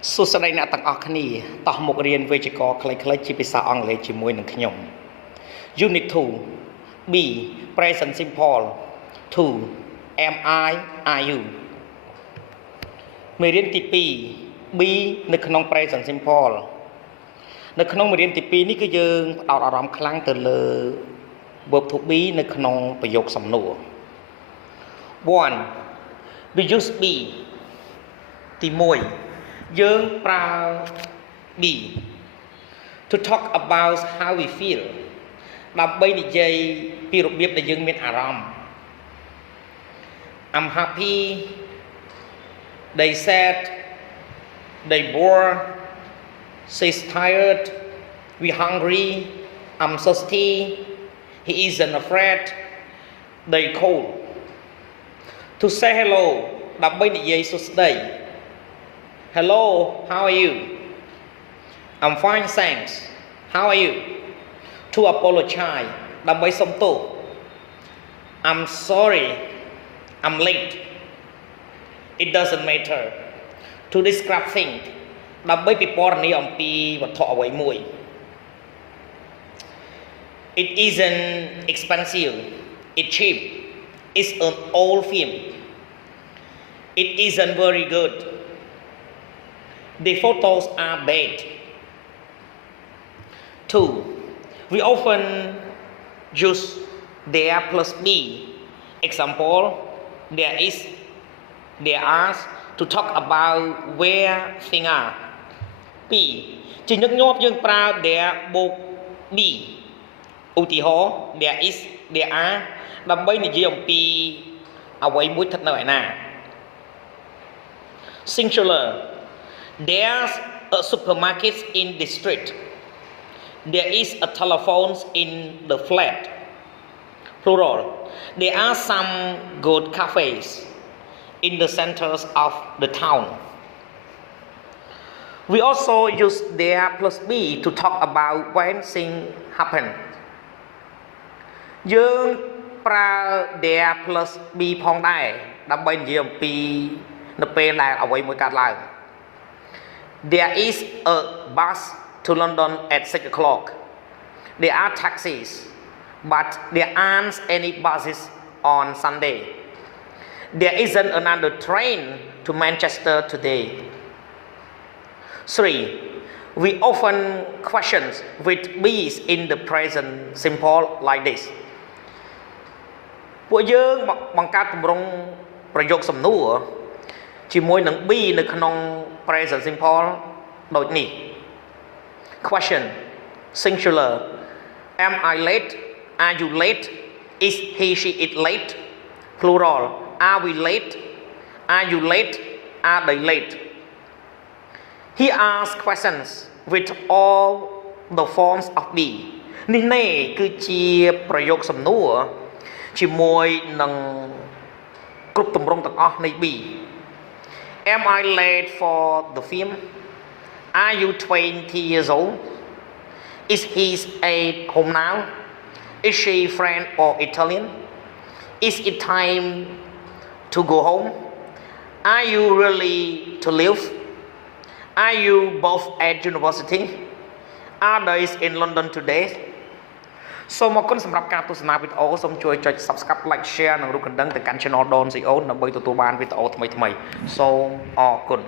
Susadai Tahmokrian Vegicor Claychipisa Angle Chimoin and Knyom. Unit 2 B. Present simple 2. Am I are you? Meridian TP B. The Knong present simple. The Knong Meridian TP Nikajung out around clang to the verb to be the Knong Payok some no. 1. We use B. Timoy. Young proud B to talk about how we feel. I'm happy. They sad. They bored. She's tired. We hungry. I'm thirsty. He isn't afraid. They cold. To say hello. Hello, how are you? I'm fine, thanks. How are you? To apologize, I'm sorry, I'm late. It doesn't matter. To describe things, it isn't expensive. It's cheap. It's an old film. It isn't very good. The photos are bad. 2. We often use there plus be. Example, there is, there are to talk about where things are. P. Chỉ nhắc nhót dương proud there both be. There is, there are. Đâm bây này dùng P away mũi thật nợ nè. Singular. There's a supermarket in the street. There is a telephone in the flat. Plural. There are some good cafes in the centers of the town. We also use there plus be to talk about when things happen. Dương pra there plus be phong đài đâm bên gì ông pi nó pe là ở vậy mới cắt lại. There is a bus to London at 6 o'clock. There are taxis, but there aren't any buses on Sunday. There isn't another train to Manchester today. 3. We often question with be's in the present simple like this. ពួកយើងបង្កើតទម្រង់ប្រយោគសំណួរជាមួយនឹង be នៅក្នុង present simple ដូចនេះ Question singular Am I late? Are you late? Is he she it late? Plural Are we late? Are you late? Are they late? He asks questions with all the forms of be នេះណែគឺជាប្រយោគសំណួរជាមួយនឹងគ្រប់ទម្រង់ទាំងអស់នៃ be Am I late for the film? Are you 20 years old? Is he at home now? Is she French or Italian? Is it time to go home? Are you really to live? Are you both at university? Are they in London today? សូមអរគុណសម្រាប់ការទស្សនាវីដេអូសូមជួយចុច Subscribe Like Share និងរូបកណ្ដឹងទៅកាន់ Channel Don Sreyoun ដើម្បីទទួលបានវីដេអូថ្មីៗសូមអរគុណ